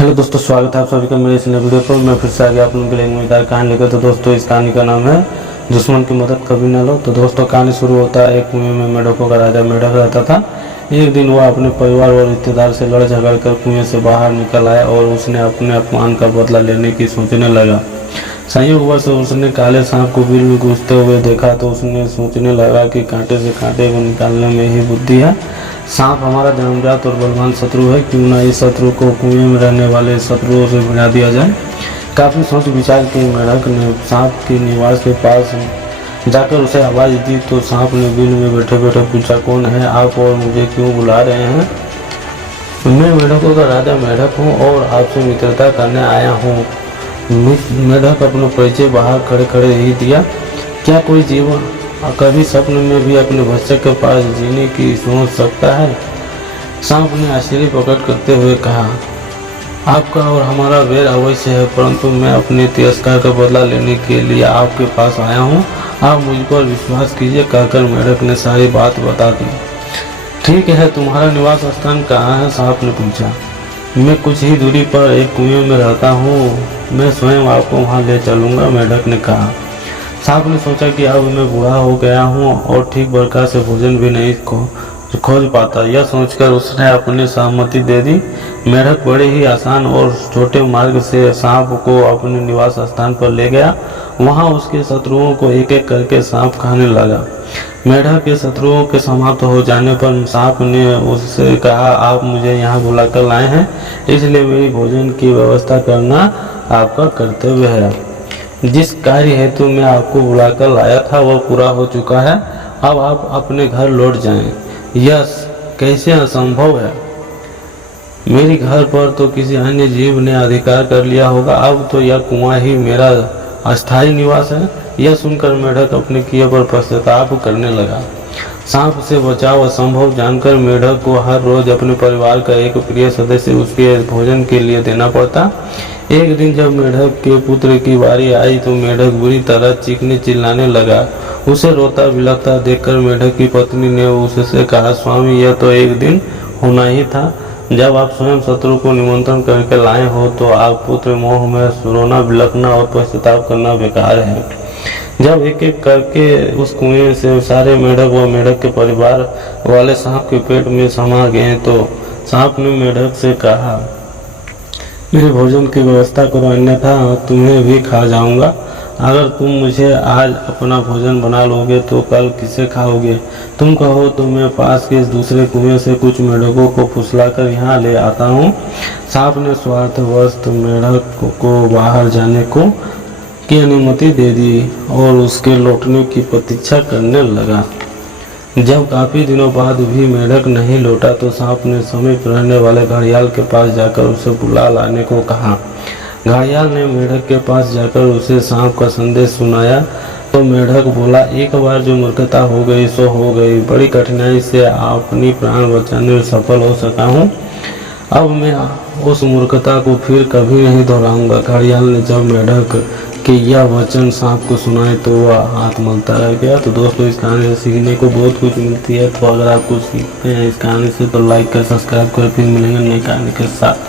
Hello दोस्तों, स्वागत है आप सभी का मेरे इस नए वीडियो पर। मैं फिर से आ गया आप लोगों के लिए एक मजेदार कहानी लेकर। तो दोस्तों, इस कहानी का नाम है दुश्मन की मदद कभी न लो। तो दोस्तों, कहानी शुरू होता है। एक कुएं में मेढकों का राजा मेढक रहता था। एक दिन वह अपने परिवार और रिश्तेदार से लड़ झगड़ कर कुएं से बाहर निकल आया और उसने अपने अपमान का बदला लेने की सोचने लगा। संयोगवश उसने काले सांप को बिल में घुसते हुए देखा तो उसने सोचने लगा कि कांटे से कांटे को निकालने में ही बुद्धि है। सांप हमारा जन्मजात और बलवान शत्रु है, क्यों ना इस शत्रु को कुएं में रहने वाले शत्रुओं से भिड़ा दिया जाए। काफी सोच विचार के मेढक ने सांप के निवास के पास जाकर उसे आवाज दी तो सांप ने बिल में बैठे बैठे पूछा, कौन है आप और मुझे क्यों बुला रहे हैं? मैं मेढकों का राजा मेढक हूँ और आपसे मित्रता करने आया हूँ। मेढक अपना परिचय बाहर खड़े खड़े ही दिया। क्या कोई जीव कभी स्वप्न में भी अपने भक्षक के पास जीने की सोच सकता है? सांप ने आश्चर्य प्रकट करते हुए कहा, आपका और हमारा वैर अवश्य है, परंतु मैं अपने तिरस्कार का बदला लेने के लिए आपके पास आया हूँ। आप मुझ पर विश्वास कीजिए, कहकर मेढक ने सारी बात बता दी। ठीक है, तुम्हारा निवास स्थान कहाँ है? सांप ने पूछा। मैं कुछ ही दूरी पर एक कुएं में रहता हूँ, मैं स्वयं आपको वहाँ ले चलूँगा, मेढक ने कहा। सांप ने सोचा कि अब मैं बूढ़ा हो गया हूँ और ठीक प्रकार से भोजन भी नहीं खोज पाता। यह सोचकर उसने अपनी सहमति दे दी। मेढक बड़े ही आसान और छोटे मार्ग से सांप को अपने निवास स्थान पर ले गया। वहाँ उसके शत्रुओं को एक एक करके सांप खाने लगा। मेढक के शत्रुओं के समाप्त हो जाने पर सांप ने उससे कहा, आप मुझे यहाँ बुलाकर लाए हैं, इसलिए मेरी भोजन की व्यवस्था करना आपका कर्तव्य है। जिस कार्य हेतु मैं आपको बुलाकर लाया था वह पूरा हो चुका है, अब आप अपने घर लौट जाएं। यह कैसे असंभव है? मेरे घर पर तो किसी अन्य जीव ने अधिकार कर लिया होगा, अब तो यह कुआं ही मेरा अस्थायी निवास है। यह सुनकर मेढक अपने किए पर पश्चाताप करने लगा। सांप से बचाव असंभव जानकर मेढक को हर रोज अपने परिवार का एक प्रिय सदस्य उसके भोजन के लिए देना पड़ता। एक दिन जब मेढक के पुत्र की बारी आई तो मेढक बुरी तरह चीखने चिल्लाने लगा। उसे रोता बिलखता देखकर मेढक की पत्नी ने उससे कहा, स्वामी, यह तो एक दिन होना ही था जब आप स्वयं शत्रु को निमंत्रण करके लाए हो, तो आप पुत्र मोह में रोना बिलखना और पश्चाताप करना बेकार है। जब एक एक करके उस कुएं से सारे मेढक व मेढक के परिवार वाले सांप के पेट में समा गए तो सांप ने मेढक से कहा, मेरे भोजन की व्यवस्था करो, अन्यथा तुम्हें भी खा जाऊंगा। अगर तुम मुझे आज अपना भोजन बना लोगे तो कल किसे खाओगे? तुम कहो तो मैं पास के इस दूसरे कुएं से कुछ मेढकों को फुसलाकर यहाँ ले आता हूँ। सांप ने स्वार्थवश मेढक को बाहर जाने की अनुमति दे दी और उसके लौटने की प्रतीक्षा करने लगा। जब काफी दिनों बाद भी मेढक नहीं लौटा तो सांप ने समीप रहने वाले घड़ियाल के पास जाकर उसे बुला लाने को कहा। घड़ियाल ने मेढक के पास जाकर उसे सांप का संदेश सुनाया तो मेढक बोला, एक बार जो मूर्खता हो गई सो हो गई। बड़ी कठिनाई से अपनी प्राण बचाने में सफल हो सका हूँ, अब मैं उस मूर्खता को फिर कभी नहीं दोहराऊंगा। घड़ियाल ने जब मेढक कि यह वचन सांप को सुनाए तो वह हाथ मलता रह गया। तो दोस्तों, इस कहानी से सीखने को बहुत कुछ मिलती है। तो अगर आप कुछ सीखते हैं इस कहानी से तो लाइक कर, सब्सक्राइब कर, फिर मिलेंगे नई कहानी के साथ।